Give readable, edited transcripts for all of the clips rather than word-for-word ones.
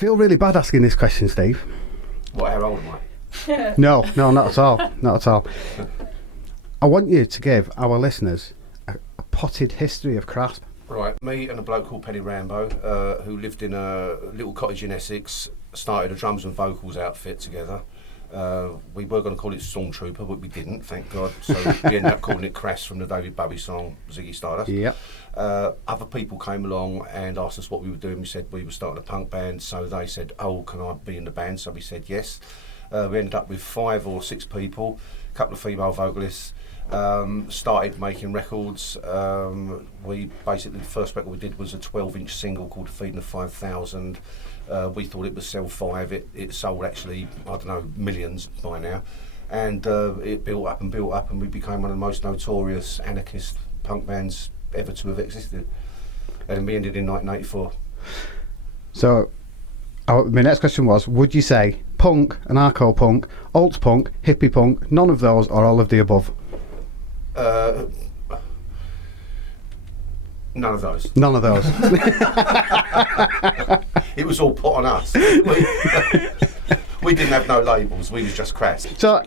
feel really bad asking this question, Steve. What, how old am I? No, not at all. Not at all. I want you to give our listeners a potted history of Crasp. Right, me and a bloke called Penny Rambo, who lived in a little cottage in Essex, started a drums and vocals outfit together. We were going to call it Stormtrooper, but we didn't, thank God. So we ended up calling it Crass from the David Bowie song, Ziggy Stardust. Yep. Other people came along and asked us what we were doing. We said we were starting a punk band, so they said, oh, can I be in the band? So we said yes. We ended up with 5 or 6 people, a couple of female vocalists. Started making records. We basically, the first record we did was a 12-inch single called Feeding the 5,000. We thought it would sell 5. It sold actually, I don't know, millions by now. And it built up, and we became one of the most notorious anarchist punk bands ever to have existed. And we ended in 1984. So, my next question was, would you say punk, anarcho punk, alt punk, hippie punk, none of those, or all of the above? None of those. None of those. It was all put on us. We didn't have no labels. We was just Crass. So,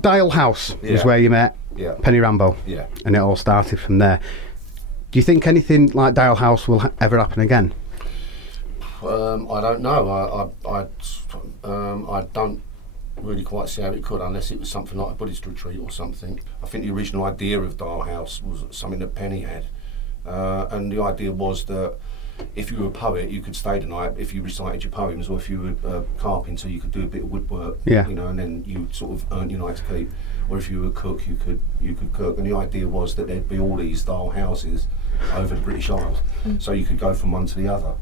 Dial House was where you met Penny Rambo. Yeah. And it all started from there. Do you think anything like Dial House will ever happen again? I don't know. I don't really quite see how it could, unless it was something like a Buddhist retreat or something. I think the original idea of Dial House was something that Penny had, and the idea was that if you were a poet, you could stay the night if you recited your poems, or if you were a carpenter, you could do a bit of woodwork, you know, and then you sort of earned your night to keep. Or if you were a cook, you could cook. And the idea was that there'd be all these Dial houses over the British Isles, so you could go from one to the other.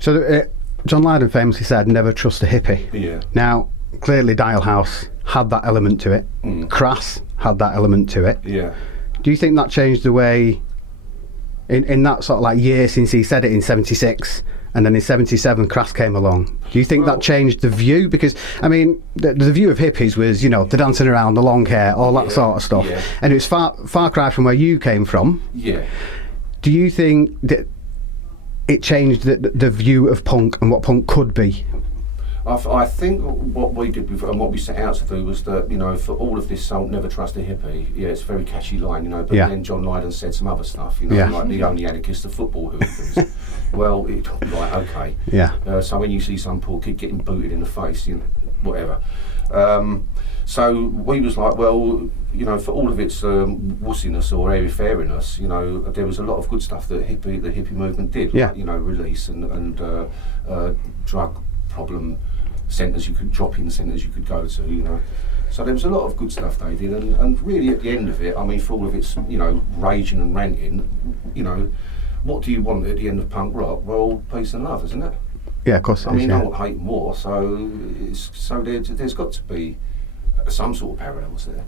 So John Lydon famously said, "Never trust a hippie." Yeah. Now, clearly, Dial House had that element to it. Crass had that element to it. Yeah. Do you think that changed the way, in that sort of like year since he said it in '76, and then in '77 Crass came along? Do you think that changed the view? Because, I mean, the view of hippies was, you know, the dancing around, the long hair, all that sort of stuff. Yeah. And it was far cry from where you came from. Yeah. Do you think that it changed the view of punk and what punk could be? I think what we did and what we set out to do was that, you know, for all of this song, Never Trust a Hippie, it's a very catchy line, you know, but then John Lydon said some other stuff, you know, like the only anarchist of football hooligans. Well, right, okay. Yeah. So when you see some poor kid getting booted in the face, you know, whatever. So we was like, well, you know, for all of its wussiness or airy-fairiness, you know, there was a lot of good stuff that the hippie movement did, like, you know, Release and drug problem centres, drop-in centres you could go to, you know. So there was a lot of good stuff they did, and really at the end of it, I mean, for all of its, you know, raging and ranting, you know, what do you want at the end of punk rock? Well, peace and love, isn't it? Yeah, of course. I mean, no one hate and war, so there's got to be some sort of parallels there.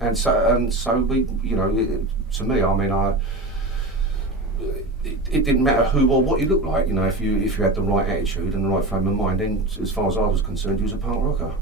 And so we, you know, to me, I mean, it didn't matter who or what you looked like, you know. If you had the right attitude and the right frame of mind, then as far as I was concerned, you was a punk rocker.